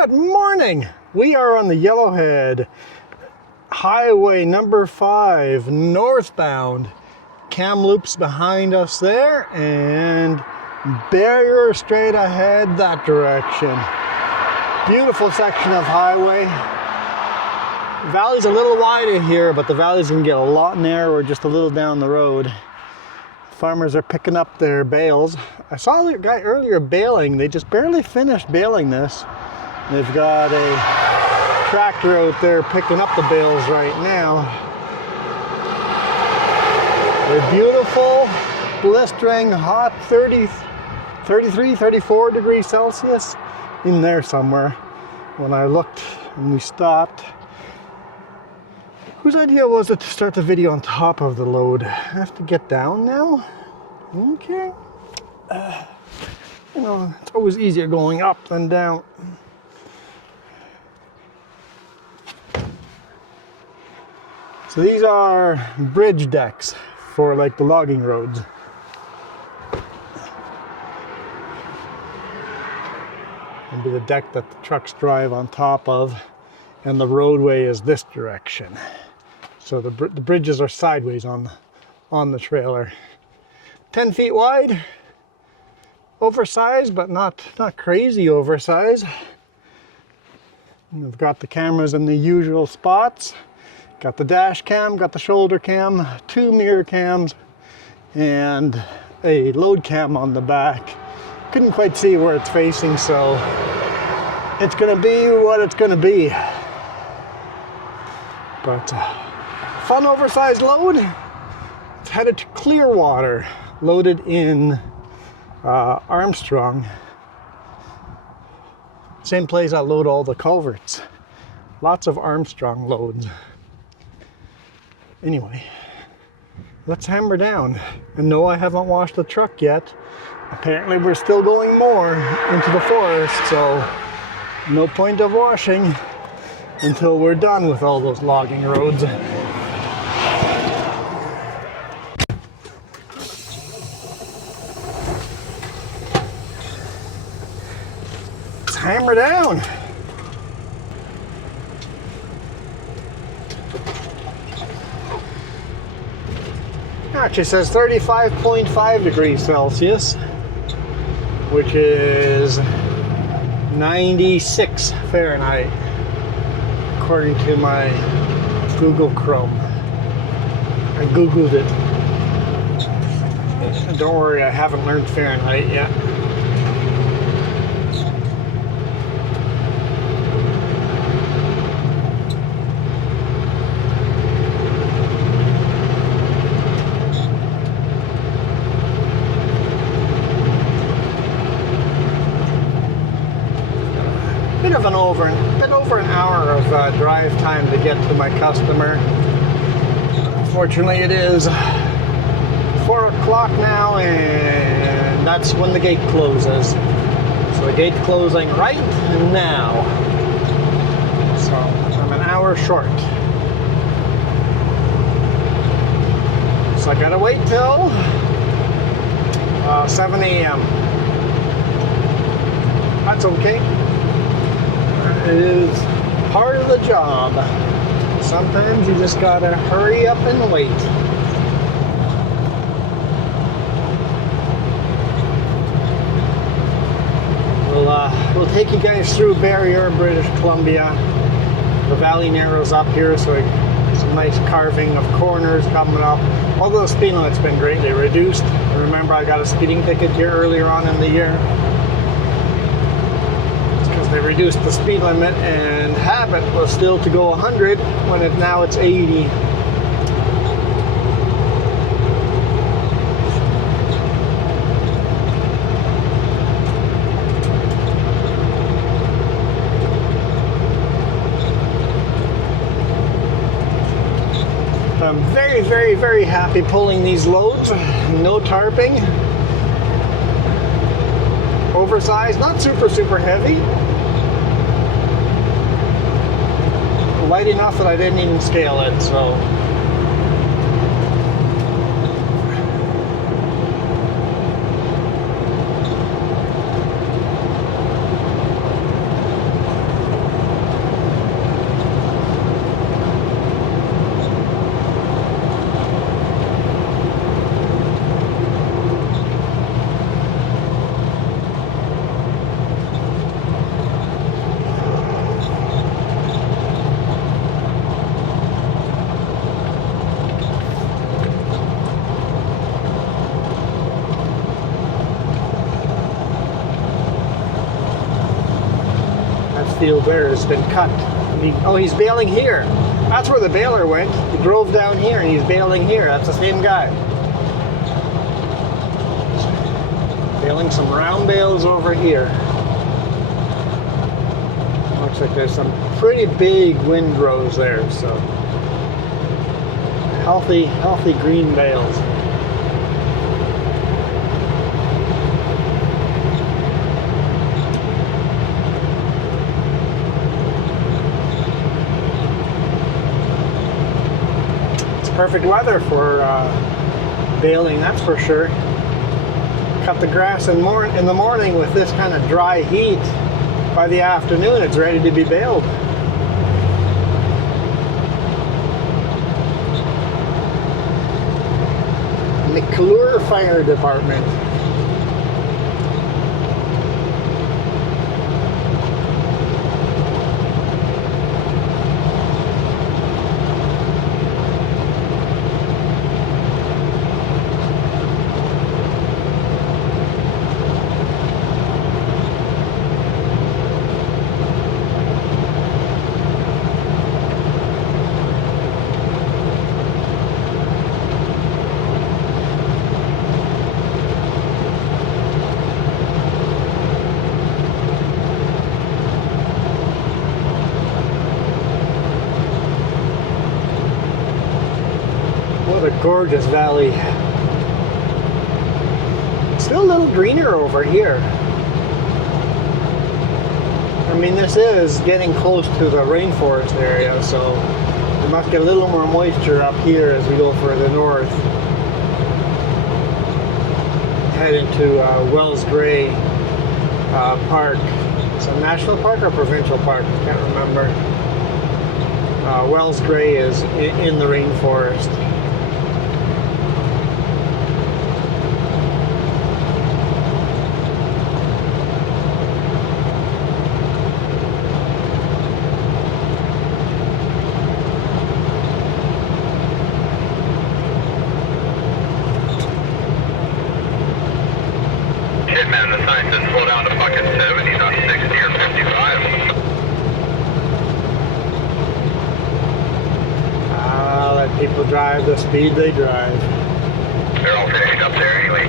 Good morning. We are on the Yellowhead Highway number 5 northbound. Kamloops behind us there and barrier straight ahead that direction. Beautiful section of highway. Valley's a little wider here, but the valley's gonna get a lot narrower just a little down the road. Farmers are picking up their bales. I saw the guy earlier baling. They just barely finished baling this. They've got a tractor out there picking up the bales right now. They're beautiful, blistering hot, 33, 34 degrees Celsius in there somewhere. When I looked and we stopped, whose idea was it to start the video on top of the load? I have to get down now? Okay. You know, it's always easier going up than down. So these are bridge decks for like the logging roads. It'll be the deck that the trucks drive on top of, and the roadway is this direction. So the bridges are sideways on the trailer. 10 feet wide, oversized, but not crazy oversized. And we've got the cameras in the usual spots. Got the dash cam, got the shoulder cam, 2 mirror cams, and a load cam on the back. Couldn't quite see where it's facing, so it's gonna be what it's gonna be. But fun oversized load. It's headed to Clearwater, loaded in Armstrong. Same place I load all the culverts. Lots of Armstrong loads. Anyway, let's hammer down. And no, I haven't washed the truck yet. Apparently we're still going more into the forest, so no point of washing until we're done with all those logging roads. Let's hammer down. Actually says 35.5 degrees Celsius, which is 96 Fahrenheit, according to my Google Chrome. I Googled it. And don't worry, I haven't learned Fahrenheit yet. Bit over an hour of drive time to get to my customer. Unfortunately, it is 4 o'clock now, and that's when the gate closes. So the gate's closing right now. So I'm an hour short. So I gotta wait till 7 a.m. That's okay. It is part of the job. Sometimes you just gotta hurry up and wait. We'll take you guys through Barrier, British Columbia. The valley narrows up here, so some nice carving of corners coming up. Although the speed limit's been greatly reduced. Remember, I got a speeding ticket here earlier on in the year. They reduced the speed limit, and habit was still to go 100 when now it's 80. I'm very, very, very happy pulling these loads. No tarping. Oversized, not super heavy. Light enough that I didn't even scale it, so field there has been cut. Oh, he's bailing here. That's where the baler went. He drove down here and he's bailing here. That's the same guy. Bailing some round bales over here. Looks like there's some pretty big windrows there, so healthy green bales. Perfect weather for baling, that's for sure. Cut the grass in the morning with this kind of dry heat. By the afternoon, it's ready to be baled. McClure Fire Department. What a gorgeous valley. Still a little greener over here. I mean, this is getting close to the rainforest area, so we must get a little more moisture up here as we go further north. Head into Wells Gray Park. It's a national park or provincial park? I can't remember. Wells Gray is in the rainforest. Man, the sign says slow down to bucket 70, not 60 or 55. Let people drive the speed they drive. They're all finished up there anyway.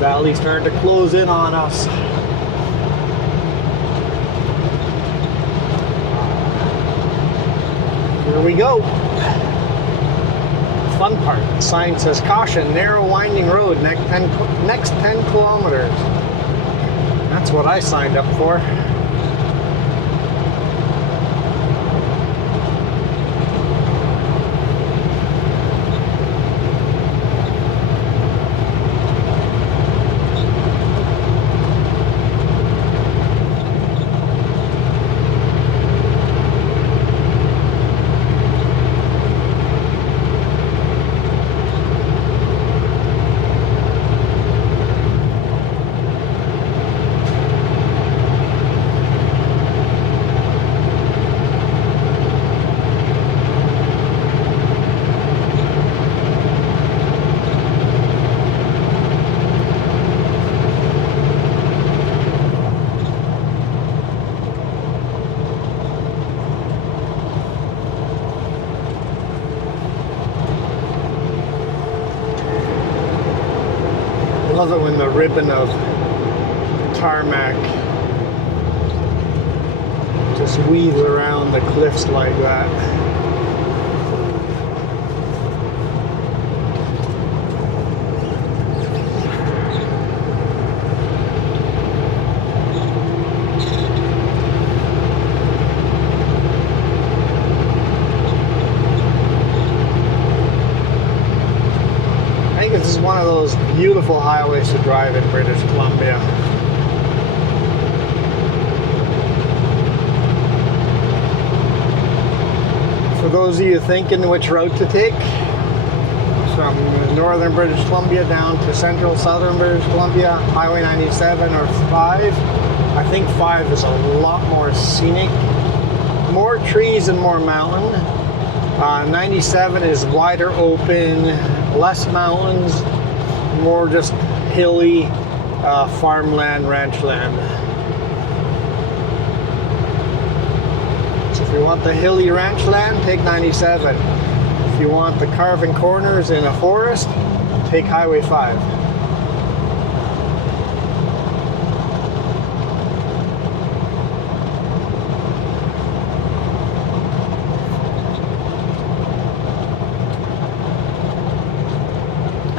Valley's starting to close in on us. Here we go. Fun part. The sign says caution, narrow winding road, next 10 kilometers. That's what I signed up for. I love it when the ribbon of tarmac just weaves around the cliffs like that. This is one of those beautiful highways to drive in British Columbia. For those of you thinking which route to take, from northern British Columbia down to central southern British Columbia, Highway 97 or 5. I think 5 is a lot more scenic, more trees and more mountain. 97 is wider open, less mountains, more just hilly farmland, ranch land. So if you want the hilly ranch land, take 97. If you want the carving corners in a forest, take Highway 5.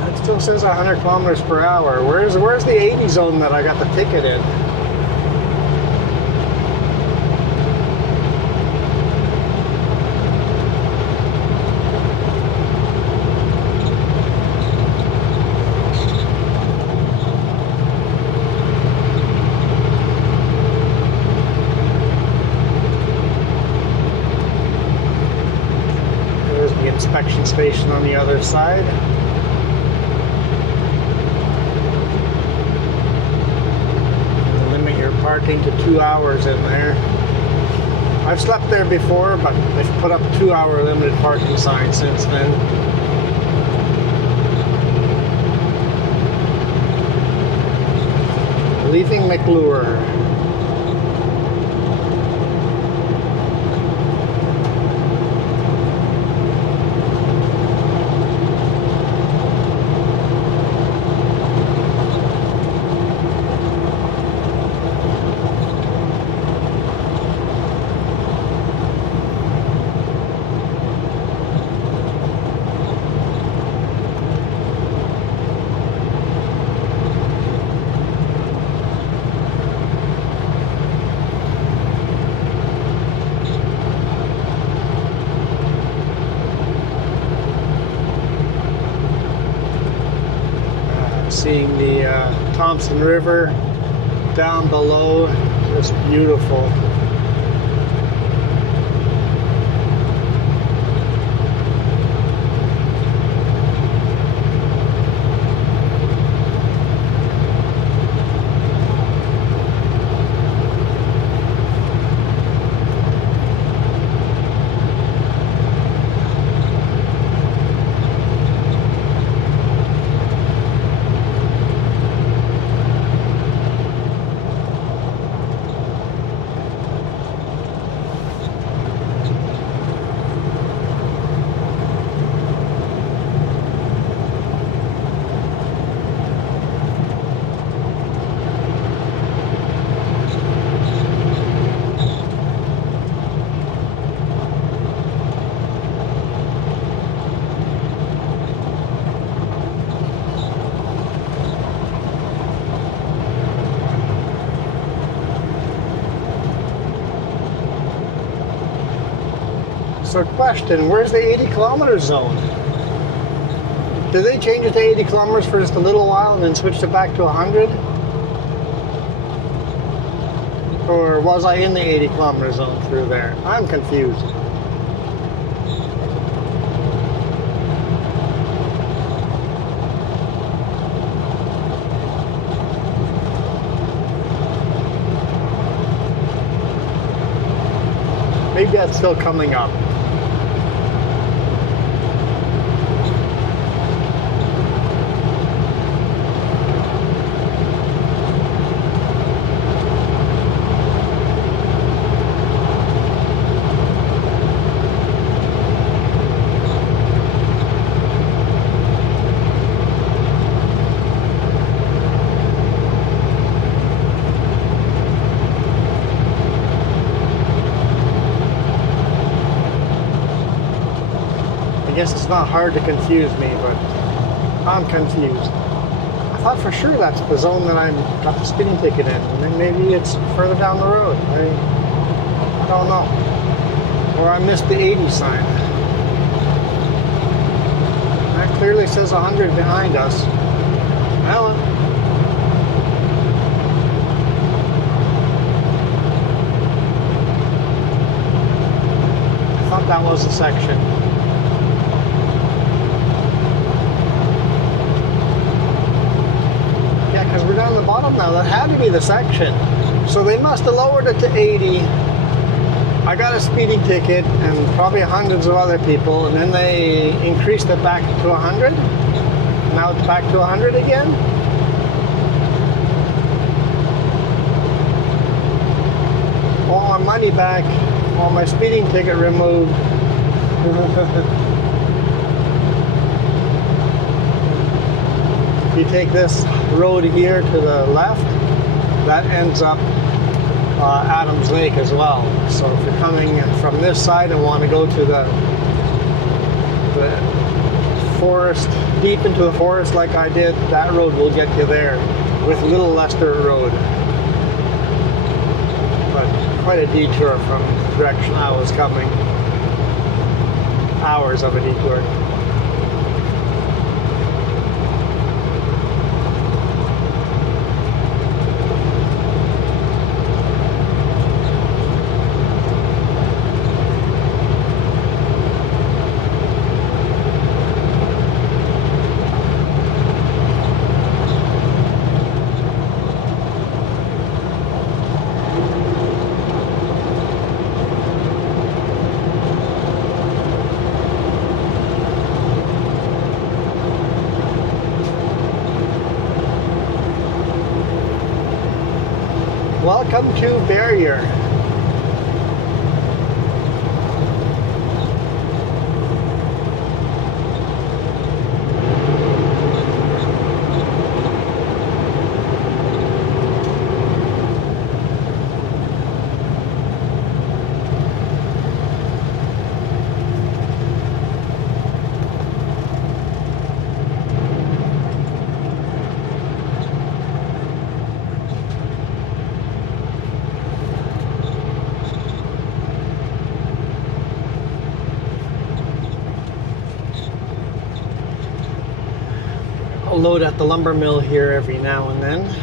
It still says 100 kilometers per hour. Where's the 80 zone that I got the ticket in? There's the inspection station on the other side. Parking to 2 hours in there. I've slept there before, but they've put up 2-hour limited parking signs since then. Leaving McClure. Seeing the Thompson River down below, just beautiful. So question, where's the 80 kilometer zone? Did they change it to 80 kilometers for just a little while and then switched it back to 100? Or was I in the 80 kilometer zone through there? I'm confused. Maybe that's still coming up. I guess it's not hard to confuse me, but I'm confused. I thought for sure that's the zone that I got the speeding ticket in, and then maybe it's further down the road. I don't know. Or I missed the 80 sign. That clearly says 100 behind us. Well, I thought that was a section. that had to be the section. So they must have lowered it to 80. I got a speeding ticket and probably hundreds of other people, and then they increased it back to 100. Now it's back to 100 again. All my money back, all my speeding ticket removed. If you take this road here to the left, that ends up Adams Lake as well. So if you're coming from this side and want to go to the forest, deep into the forest like I did, that road will get you there with Little Leicester Road. But quite a detour from the direction I was coming. Hours of a detour. Welcome to Barrier. I'll load at the lumber mill here every now and then.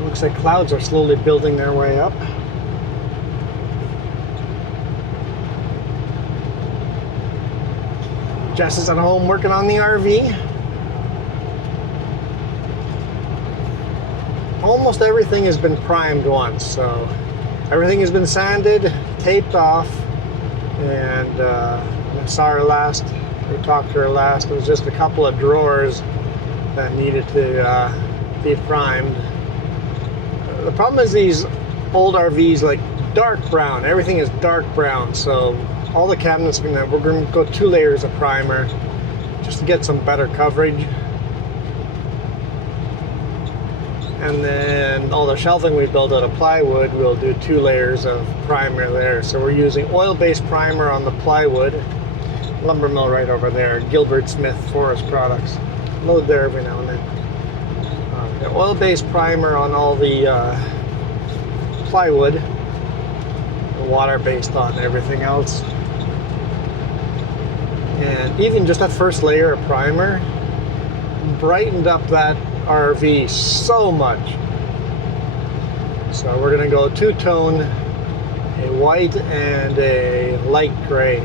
Looks like clouds are slowly building their way up. Jess is at home working on the RV. Almost everything has been primed once, so everything has been sanded, taped off, and I saw her last, we talked to her last, it was just a couple of drawers that needed to be primed. The problem is these old RVs, like dark brown, everything is dark brown, so all the cabinets, we're going to go 2 layers of primer just to get some better coverage. And then all the shelving we built out of plywood, we'll do 2 layers of primer there. So we're using oil-based primer on the plywood. Lumber mill right over there, Gilbert Smith Forest Products. Load there every now and then. Oil-based primer on all the plywood, water-based on everything else, and even just that first layer of primer brightened up that RV so much. So we're going to go 2-tone, a white and a light gray.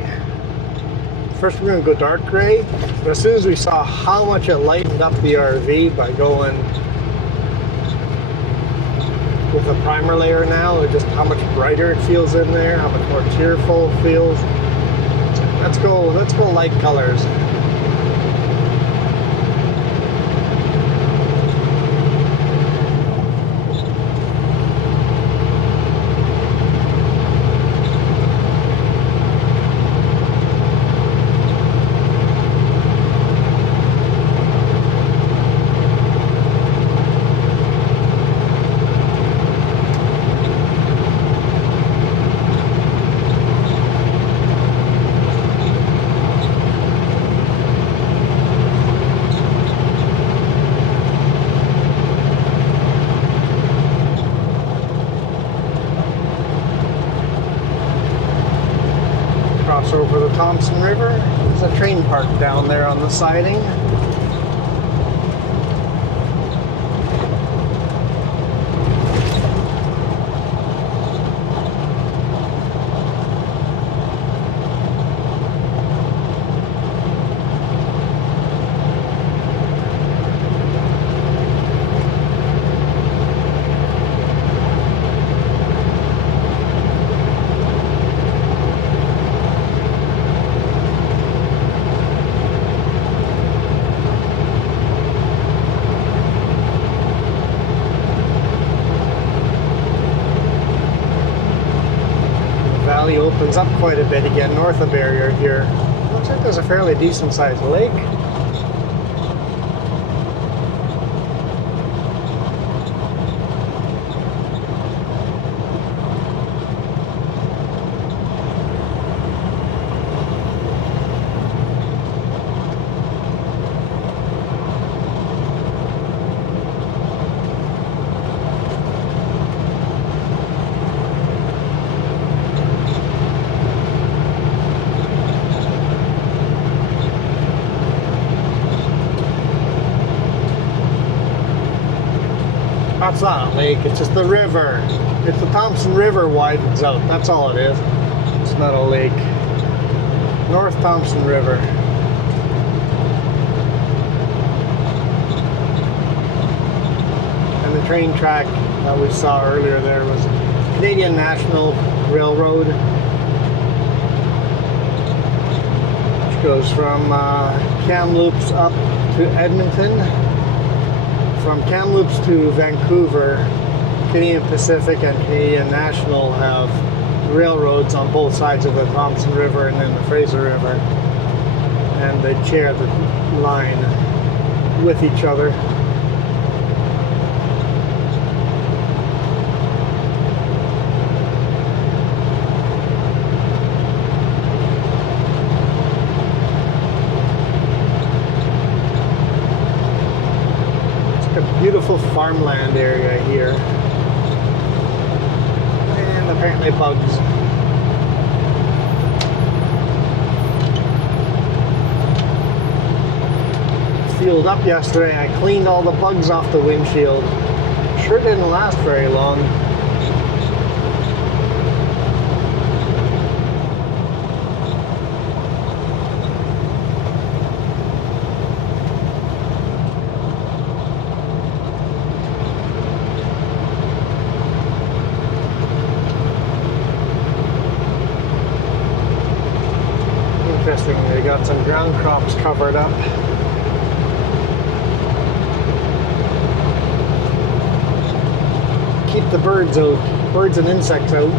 First we're going to go dark gray, but as soon as we saw how much it lightened up the RV by going with the primer layer now, just how much brighter it feels in there, how much more cheerful it feels. Let's go light colors. Thompson River. There's a train park down there on the siding. Valley opens up quite a bit again north of Barrier here. Looks like there's a fairly decent sized lake. That's not a lake, it's just the river. It's the Thompson River widens out, that's all it is. It's not a lake. North Thompson River. And the train track that we saw earlier there was Canadian National Railroad, which goes from Kamloops up to Edmonton. From Kamloops to Vancouver, Canadian Pacific and Canadian National have railroads on both sides of the Thompson River and then the Fraser River. And they share the line with each other. Beautiful farmland area here, and apparently bugs. Fueled up yesterday, I cleaned all the bugs off the windshield. Sure didn't last very long. Interesting, they got some ground crops covered up. Keep the birds out, birds and insects out.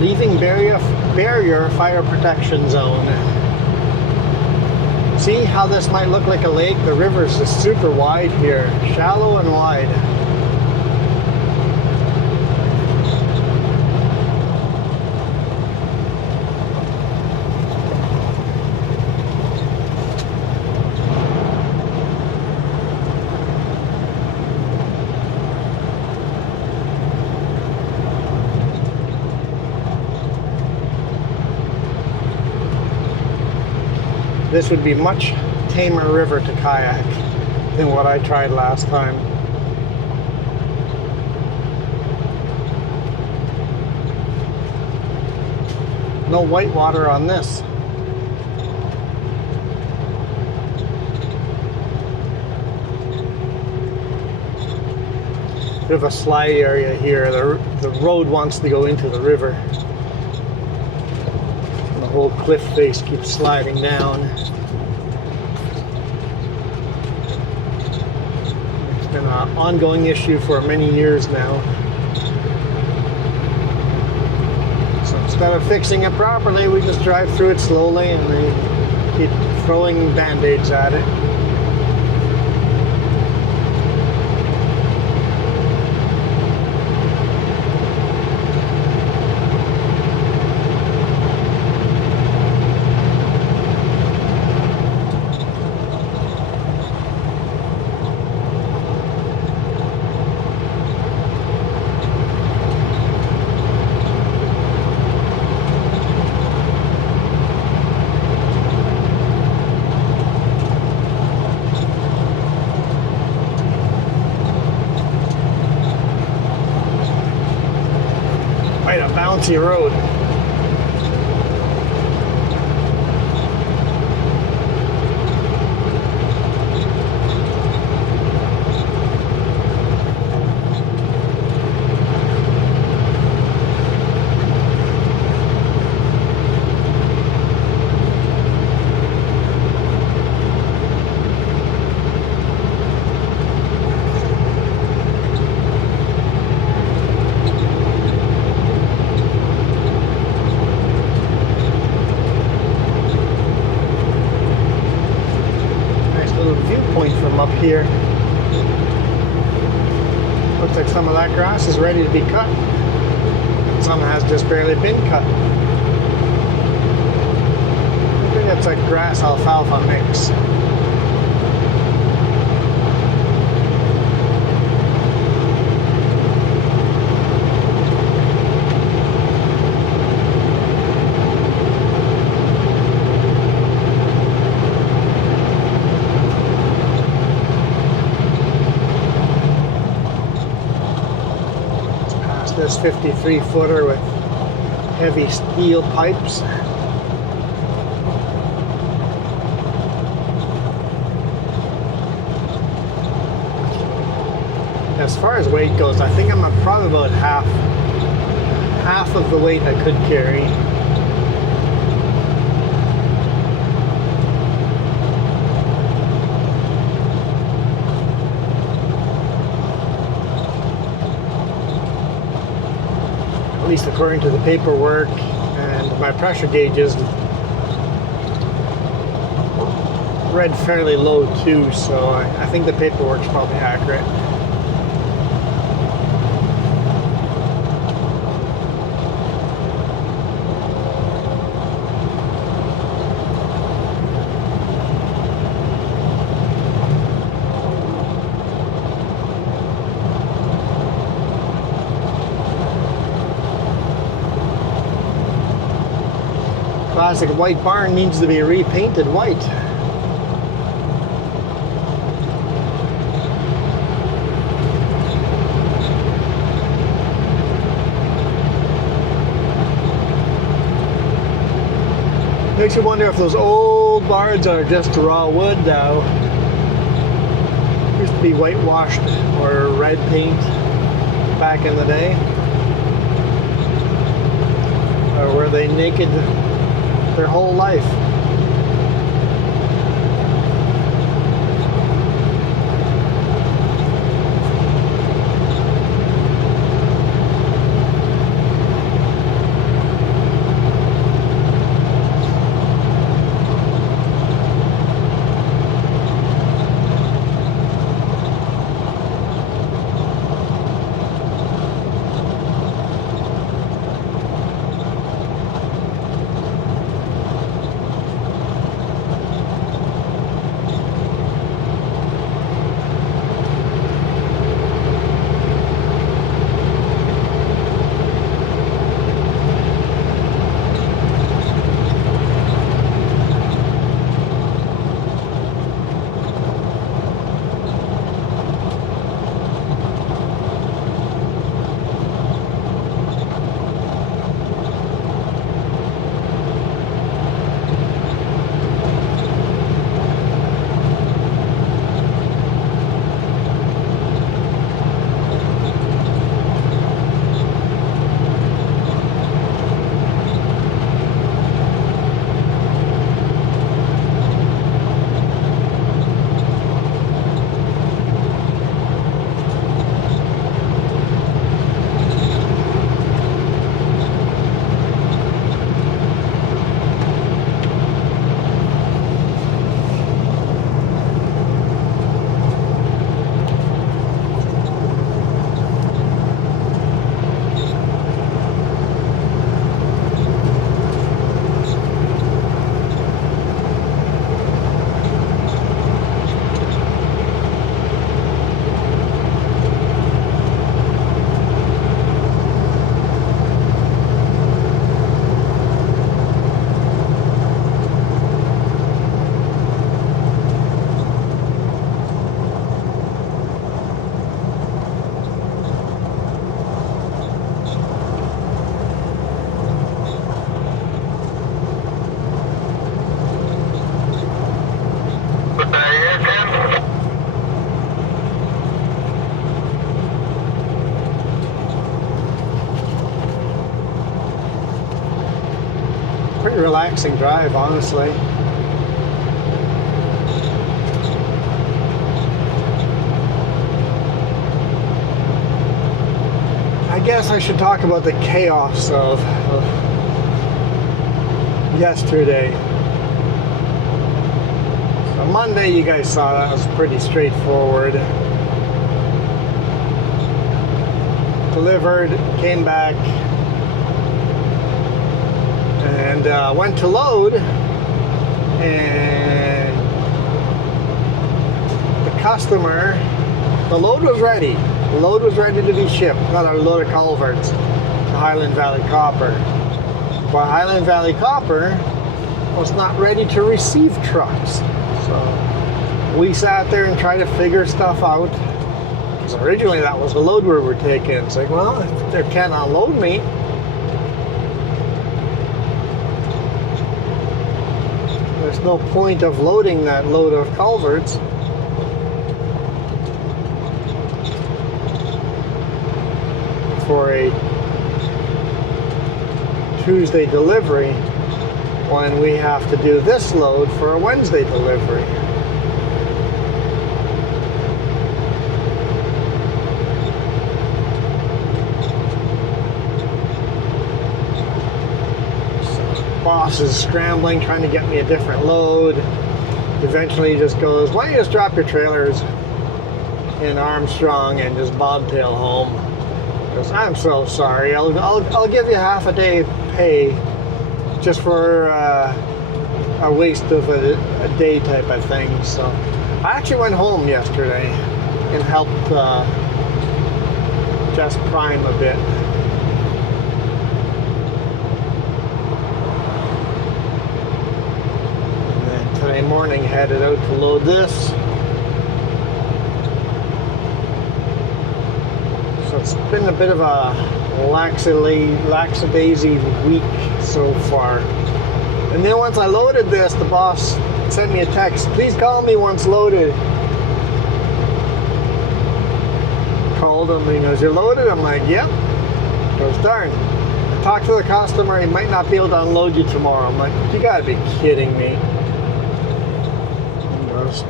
Leaving barrier fire protection zone. See how this might look like a lake? The river's just super wide here, shallow and wide. This would be much tamer river to kayak than what I tried last time. No white water on this. Bit of a slide area here. The road wants to go into the river. whole cliff face keeps sliding down. It's been an ongoing issue for many years now. So instead of fixing it properly, we just drive through it slowly and we keep throwing band-aids at it. Quite a bouncy road. From up here. Looks like some of that grass is ready to be cut. Some has just barely been cut. I think that's like grass alfalfa mix. This 53 footer with heavy steel pipes. As far as weight goes, I think I'm probably about half of the weight I could carry. At least according to the paperwork, and my pressure gauges read fairly low too, so I think the paperwork's probably accurate. Classic white barn needs to be repainted white. Makes you wonder if those old barns are just raw wood now. Used to be whitewashed or red paint back in the day. Or were they naked their whole life? relaxing drive, honestly. I guess I should talk about the chaos of yesterday. So Monday, you guys saw that was pretty straightforward. Delivered, came back, and went to load, and the customer, the load was ready. The load was ready to be shipped, not a load of culverts to Highland Valley Copper. But Highland Valley Copper was not ready to receive trucks. So we sat there and tried to figure stuff out. Because originally that was the load we were taking. It's like, well, if they can't unload me, there's no point of loading that load of culverts. For a Tuesday delivery when we have to do this load for a Wednesday delivery. Boss is scrambling, trying to get me a different load. Eventually he just goes, why don't you just drop your trailers in Armstrong and just bobtail home? Because I'm so sorry, I'll give you half a day pay just for a waste of a day type of thing. So I actually went home yesterday and helped just prime a bit. Today morning headed out to load this. So it's been a bit of a lackadaisy week so far. And then once I loaded this, the boss sent me a text, please call me once loaded. Called him, he goes, you're loaded? I'm like, yep. He goes, darn. Talk to the customer, he might not be able to unload you tomorrow. I'm like, you gotta be kidding me.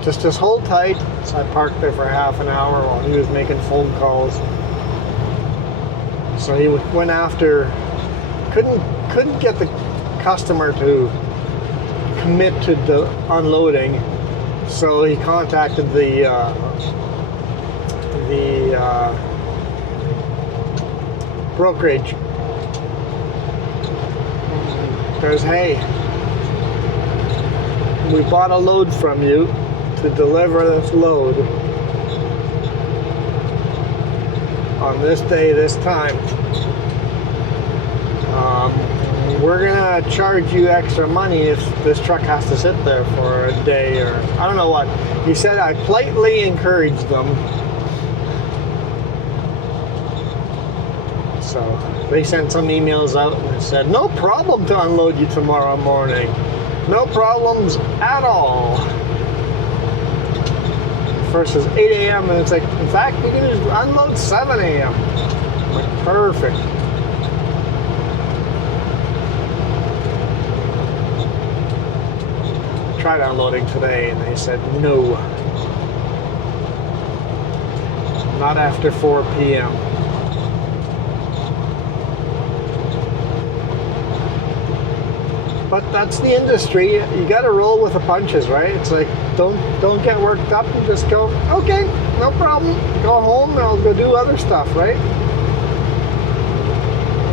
Just hold tight. So I parked there for half an hour while he was making phone calls. So he went after, couldn't get the customer to commit to the unloading. So he contacted the brokerage. Says, hey, we bought a load from you to deliver this load on this day, this time. We're gonna charge you extra money if this truck has to sit there for a day, or I don't know what. He said I politely encouraged them. So they sent some emails out and they said, no problem to unload you tomorrow morning. No problems at all. First is 8 a.m. and it's like, in fact, you can just unload 7 a.m. Like, perfect. Tried unloading today and they said no. Not after 4 p.m. But that's the industry. You got to roll with the punches, right? It's like, don't get worked up and just go, okay, no problem. Go home and I'll go do other stuff, right?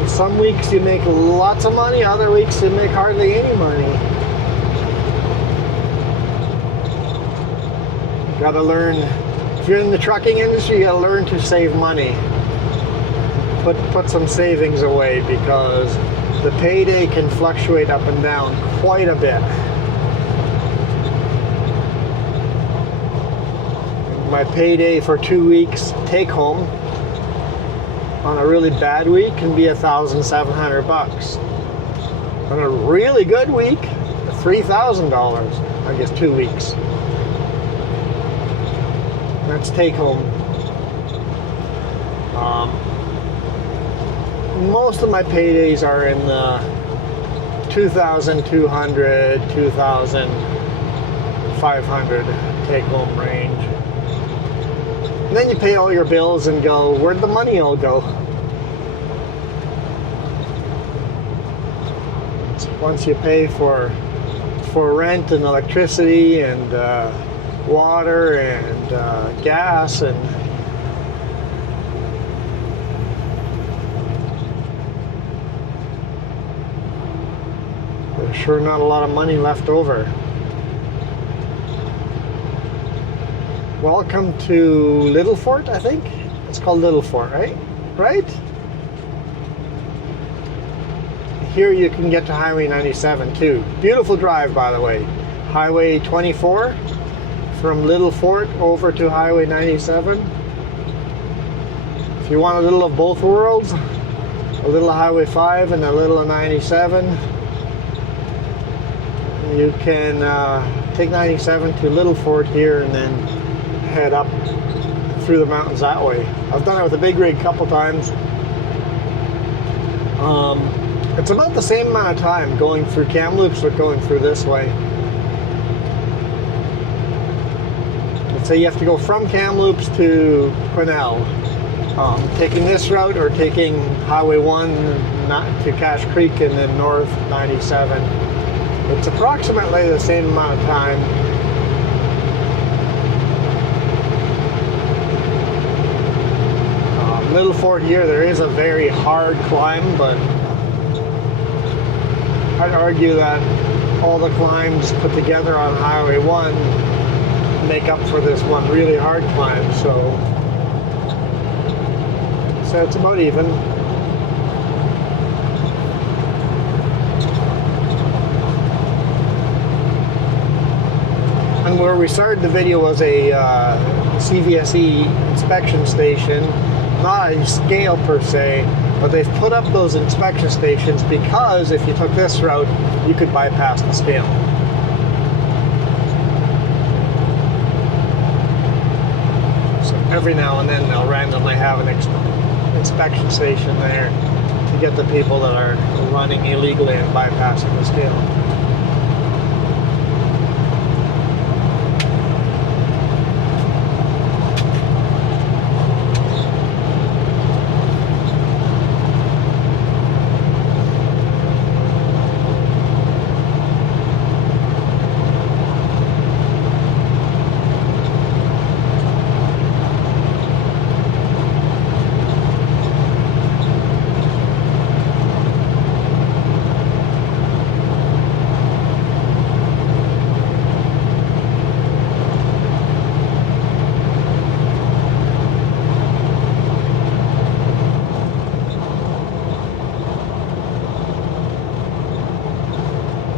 Some weeks you make lots of money, other weeks you make hardly any money. You got to learn, if you're in the trucking industry, you got to learn to save money. Put some savings away, because the payday can fluctuate up and down quite a bit. My payday for 2 weeks take home on a really bad week can be $1,700. On a really good week, $3,000. I guess 2 weeks. That's take home. Most of my paydays are in the 2,200, 2,500 take-home range. And then you pay all your bills and go, where'd the money all go? Once you pay for rent and electricity and water and gas, and there's sure not a lot of money left over. Welcome to Little Fort, I think. It's called Little Fort, right? Right? Here you can get to Highway 97 too. Beautiful drive, by the way. Highway 24 from Little Fort over to Highway 97. If you want a little of both worlds, a little of Highway 5 and a little of 97, you can take 97 to Little Fort here and then head up through the mountains that way. I've done it with a big rig a couple times. It's about the same amount of time going through Kamloops or going through this way. Let's say you have to go from Kamloops to Quesnel. Taking this route or taking Highway 1 to Cache Creek and then north 97. It's approximately the same amount of time. Little Fort here, there is a very hard climb, but I'd argue that all the climbs put together on Highway 1 make up for this one really hard climb, so it's about even. And where we started the video was a CVSE inspection station. Not a scale per se, but they've put up those inspection stations because if you took this route, you could bypass the scale. So every now and then they'll randomly have an inspection station there to get the people that are running illegally and bypassing the scale.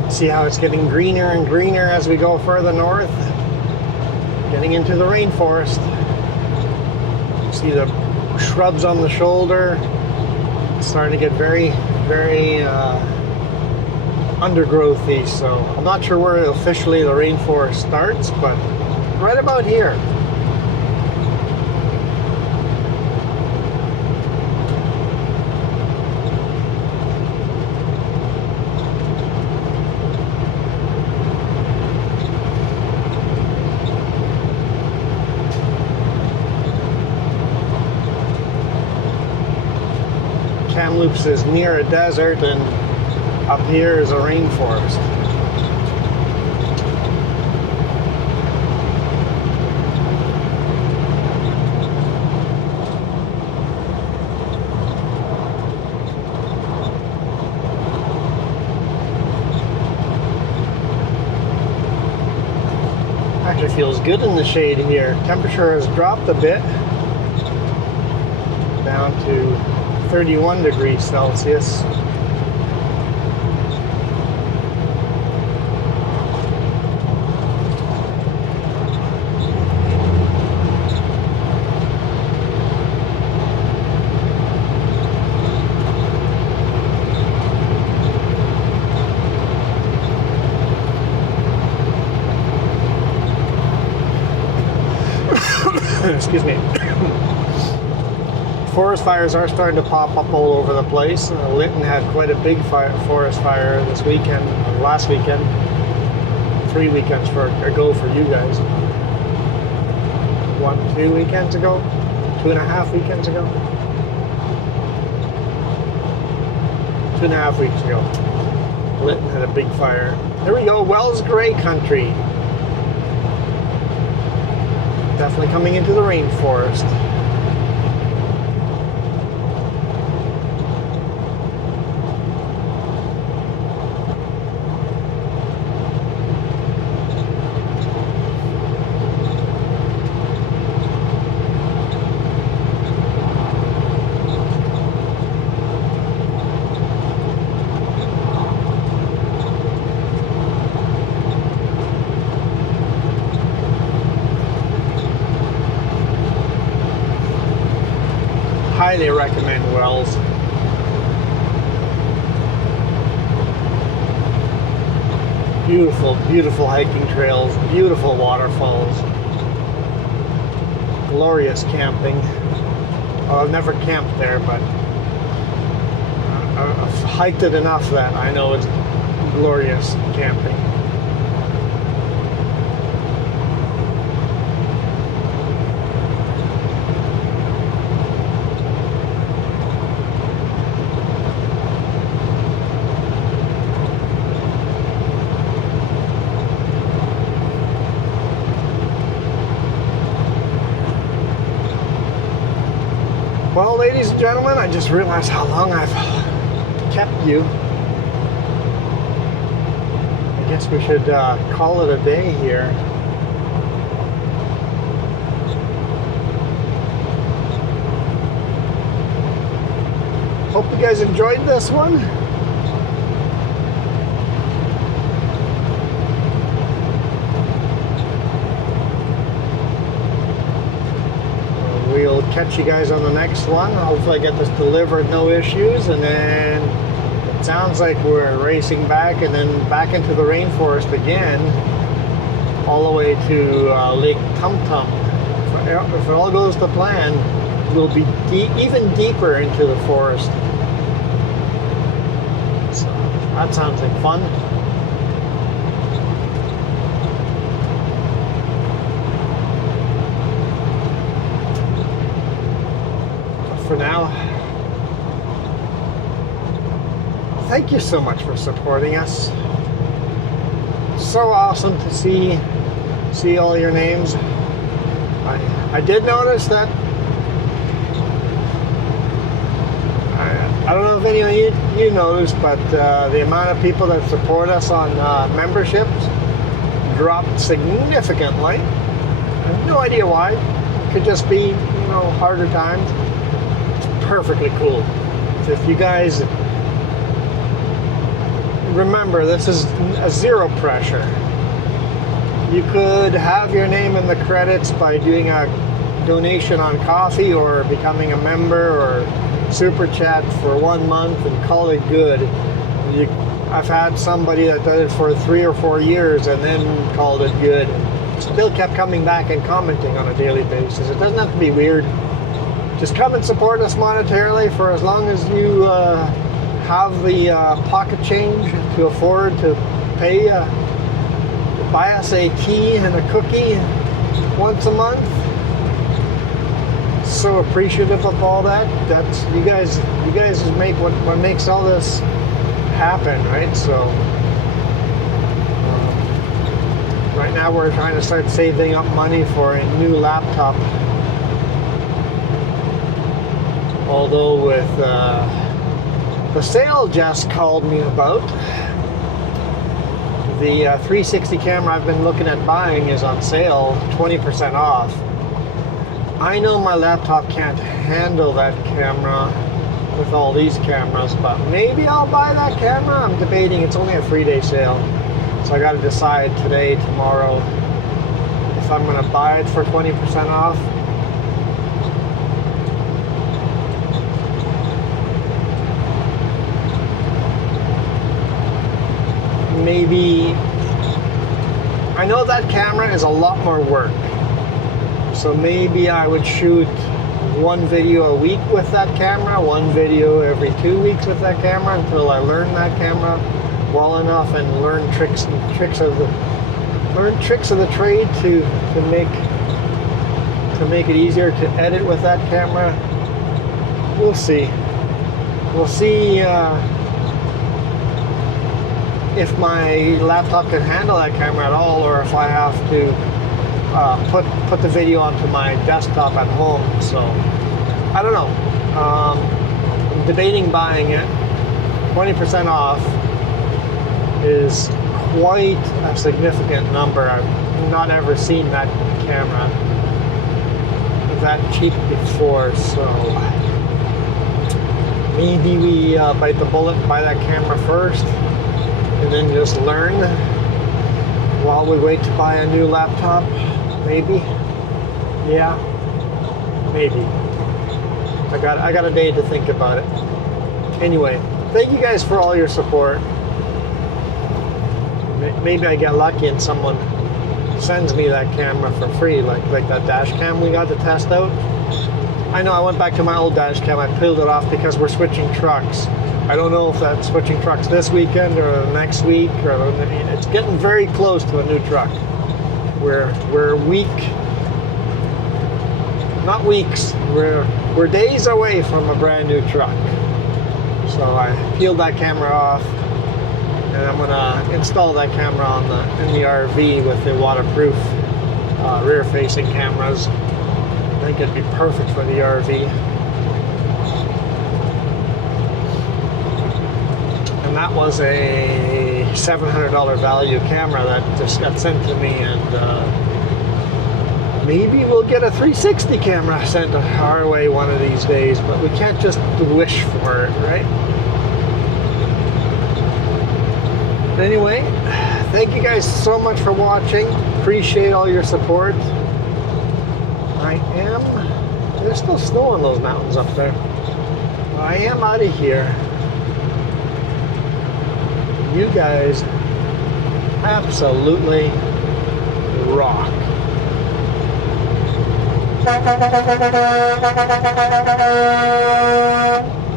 See how it's getting greener and greener as we go further north, getting into the rainforest. See the shrubs on the shoulder. It's starting to get very, very undergrowthy, so I'm not sure where officially the rainforest starts, but right about here. Kamloops is near a desert, and up here is a rainforest. Actually feels good in the shade here. Temperature has dropped a bit, down to 31 degrees Celsius. Excuse me. forest fires are starting to pop up all over the place. Lytton had quite a big forest fire this weekend, last weekend. 3 weekends ago for you guys. 2 weekends ago? 2.5 weekends ago? 2.5 weeks ago. Lytton had a big fire. There we go, Wells Gray Country. Definitely coming into the rainforest. Highly recommend Wells. Beautiful, beautiful hiking trails, beautiful waterfalls, glorious camping. Well, I've never camped there, but I've hiked it enough that I know it's glorious camping. Well, ladies and gentlemen, I just realized how long I've kept you. I guess we should call it a day here. Hope you guys enjoyed this one. We'll catch you guys on the next one. Hopefully I get this delivered, no issues, and then it sounds like we're racing back and then back into the rainforest again, all the way to Lake Tum Tum. If it all goes to plan, we'll be even deeper into the forest. So that sounds like fun. For now, thank you so much for supporting us. So awesome to see all your names. I did notice that I don't know if any of you noticed, but the amount of people that support us on memberships dropped significantly. I have no idea why. It could just be, harder times. Perfectly cool. So if you guys remember, this is a zero pressure. You could have your name in the credits by doing a donation on Coffee or becoming a member or super chat for 1 month and call it good. I've had somebody that did it for 3 or 4 years and then called it good. Still kept coming back and commenting on a daily basis. It doesn't have to be weird. Just come and support us monetarily for as long as you have the pocket change to afford to pay, buy us a tea and a cookie once a month. So appreciative of all that. That's you guys make what makes all this happen, right? So right now we're trying to start saving up money for a new laptop. Although with the sale Jess called me about, the 360 camera I've been looking at buying is on sale, 20% off. I know my laptop can't handle that camera with all these cameras, but maybe I'll buy that camera. I'm debating. It's only a 3-day sale, so I got to decide today, tomorrow, if I'm going to buy it for 20% off. Maybe, I know that camera is a lot more work, so maybe I would shoot one video a week with that camera, one video every 2 weeks with that camera until I learn that camera well enough and learn tricks of the trade to make it easier to edit with that camera. We'll see. We'll see if my laptop can handle that camera at all, or if I have to put the video onto my desktop at home. So I don't know. I'm debating buying it. 20% off is quite a significant number. I've not ever seen that camera that cheap before, so maybe we bite the bullet and buy that camera first and then just learn while we wait to buy a new laptop. Maybe. Yeah, maybe. I got a day to think about it. Anyway, thank you guys for all your support. Maybe I get lucky and someone sends me that camera for free, like that dash cam we got to test out. I know I went back to my old dash cam. I peeled it off because we're switching trucks. I don't know if that's switching trucks this weekend or next week, or it's getting very close to a new truck. We're not weeks, we're days away from a brand new truck. So I peeled that camera off, and I'm gonna install that camera in the RV with the waterproof rear-facing cameras. I think it'd be perfect for the RV. And that was a $700 value camera that just got sent to me, and maybe we'll get a 360 camera sent our way one of these days, but we can't just wish for it, right? Anyway, thank you guys so much for watching. Appreciate all your support. There's still snow on those mountains up there. I am out of here. You guys absolutely rock.